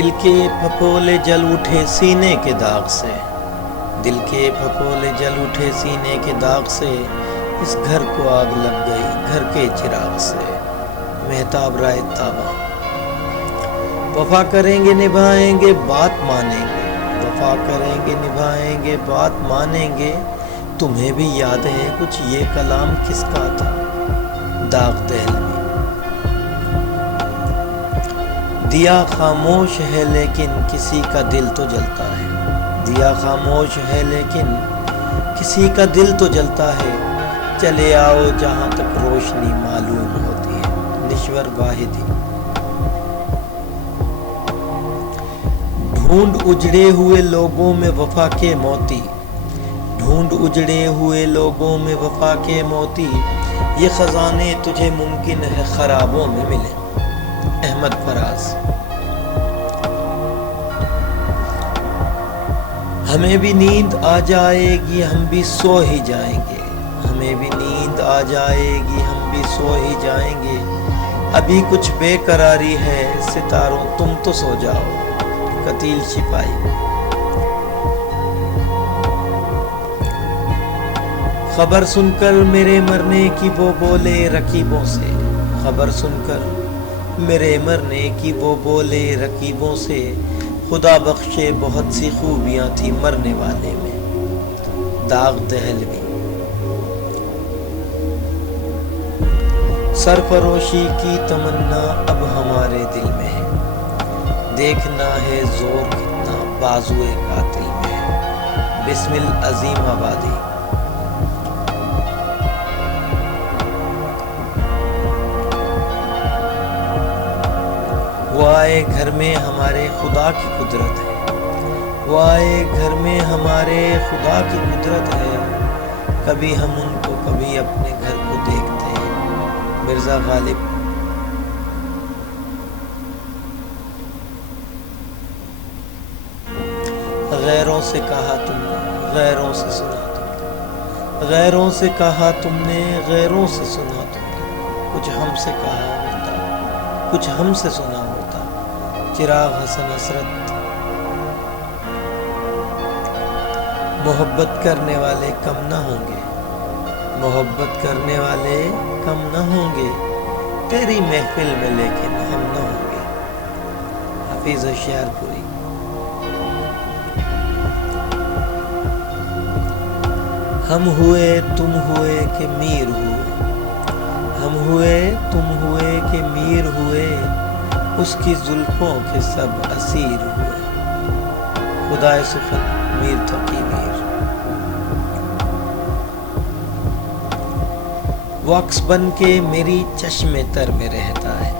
دل کے پھپھولے جل اٹھے سینے کے داغ سے، دل کے پھپھولے جل اٹھے سینے کے داغ سے، اس گھر کو آگ لگ گئی گھر کے چراغ سے۔ مہتاب رائے تابہ۔ وفا کریں گے نبھائیں گے بات مانیں گے، وفا کریں گے نبھائیں گے بات مانیں گے، تمہیں بھی یاد ہے کچھ یہ کلام کس کا تھا؟ داغ دہلوی۔ دیا خاموش ہے لیکن کسی کا دل تو جلتا ہے، دیا خاموش ہے لیکن کسی کا دل تو جلتا ہے، چلے آؤ جہاں تک روشنی معلوم ہوتی ہے۔ نشور واحدی۔ ڈھونڈ اجڑے ہوئے لوگوں میں وفا کے موتی، ڈھونڈ اجڑے ہوئے لوگوں میں وفا کے موتی، یہ خزانے تجھے ممکن ہے خرابوں میں ملے۔ احمد فراز۔ ہمیں بھی نیند آ جائے گی ہم بھی سو ہی جائیں گے، ہمیں بھی نیند آ جائے گی ہم بھی سو ہی جائیں گے، ابھی کچھ بے قراری ہے ستاروں تم تو سو جاؤ۔ قتیل شپاہی۔ خبر سن کر میرے مرنے کی وہ بولے رقیبوں سے، خبر سن کر میرے مرنے کی وہ بولے رقیبوں سے، خدا بخشے بہت سی خوبیاں تھی مرنے والے میں۔ داغ دہلوی۔ سرفروشی کی تمنا اب ہمارے دل میں ہے، دیکھنا ہے زور کتنا بازوئے قاتل میں ہے۔ بسم العظیم آبادی۔ وہ آئے گھر میں ہمارے خدا کی قدرت ہے، وہ آئے گھر میں ہمارے خدا کی قدرت ہے، کبھی ہم ان کو کبھی اپنے گھر کو دیکھتے ہیں۔ مرزا غالب۔ غیروں سے کہا تم نے غیروں سے سنا تم نے، غیروں سے کہا تم نے غیروں سے سنا تم نے، کچھ ہم سے کہا ہوتا کچھ ہم سے سنا ہوتا۔ چراغ حسن حسرت۔ محبت کرنے والے کم نہ ہوں گے، محبت کرنے والے کم نہ ہوں گے، تیری محفل میں لیکن ہم نہ ہوں گے۔ حفیظ ہوشیارپوری۔ ہم ہوئے تم ہوئے کہ میر ہوئے، ہم ہوئے تم ہوئے کہ میر ہوئے، اس کی زلفوں کے سب اسیر ہوئے۔ خدائے سخن میر تقی میر۔ وہ عکس بن کے میری چشم تر میں رہتا ہے،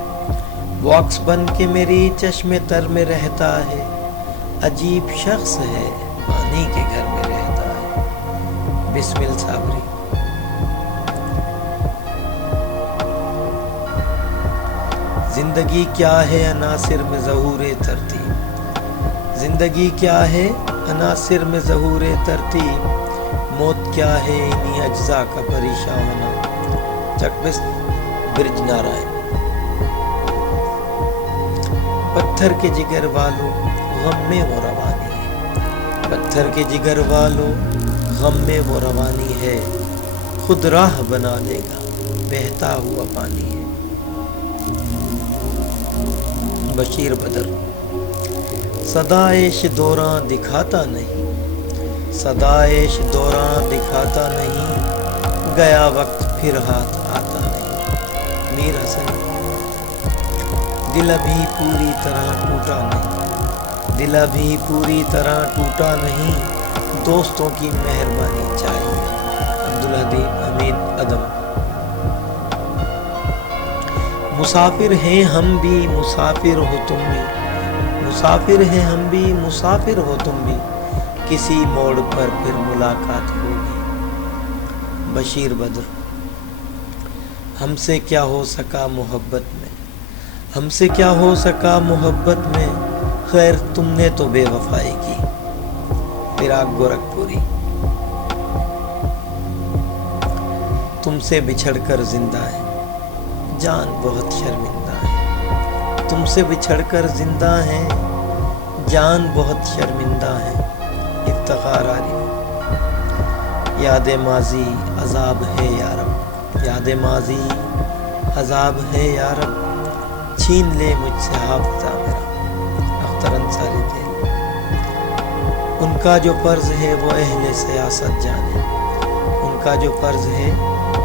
وہ عکس بن کے میری چشم تر میں رہتا ہے، عجیب شخص ہے پانی کے گھر میں رہتا ہے۔ بسمل صابری۔ زندگی کیا ہے عناصر میں ظہور ترتیب، زندگی کیا ہے عناصر میں ظہور ترتیب، موت کیا ہے انہی اجزاء کا پریشان ہونا۔ چکبست برج نارائن۔ پتھر کے جگر والوں غم میں وہ روانی ہے، پتھر کے جگر والوں غم میں وہ روانی ہے، خود راہ بنا لے گا بہتا ہوا پانی ہے۔ بشیر بدر۔ صدائش دوراں دکھاتا نہیں، صدائش دوراں دکھاتا نہیں، گیا وقت پھر ہاتھ آتا نہیں۔ میر حسن۔ دل ابھی پوری طرح ٹوٹا نہیں، دل ابھی پوری طرح ٹوٹا نہیں، دوستوں کی مہربانی چاہیے۔ عبدالحمید ادم۔ مسافر ہیں ہم بھی مسافر ہو تم بھی، مسافر ہیں ہم بھی مسافر ہو تم بھی، کسی موڑ پر پھر ملاقات ہوگی۔ بشیر بدر۔ ہم سے کیا ہو سکا محبت میں، ہم سے کیا ہو سکا محبت میں، خیر تم نے تو بے وفائی کی۔ فراق گورکھپوری۔ تم سے بچھڑ کر زندہ ہے جان بہت شرمندہ ہے، تم سے بچھڑ کر زندہ ہیں جان بہت شرمندہ ہے افتخار آری ہو، یاد ماضی عذاب ہے یارب، یاد ماضی عذاب ہے یارب، چھین لے مجھ سے حافظہ میرا اختر انصاری کے لیے۔ ان کا جو فرض ہے وہ اہل سیاست جانے، ان کا جو فرض ہے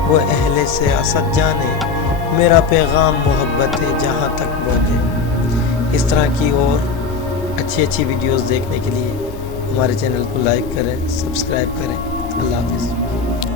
وہ اہل سیاست جانے، میرا پیغام محبت ہے جہاں تک پہنچے۔ اس طرح کی اور اچھی ویڈیوز دیکھنے کے لیے ہمارے چینل کو لائک کریں، سبسکرائب کریں۔ اللہ حافظ۔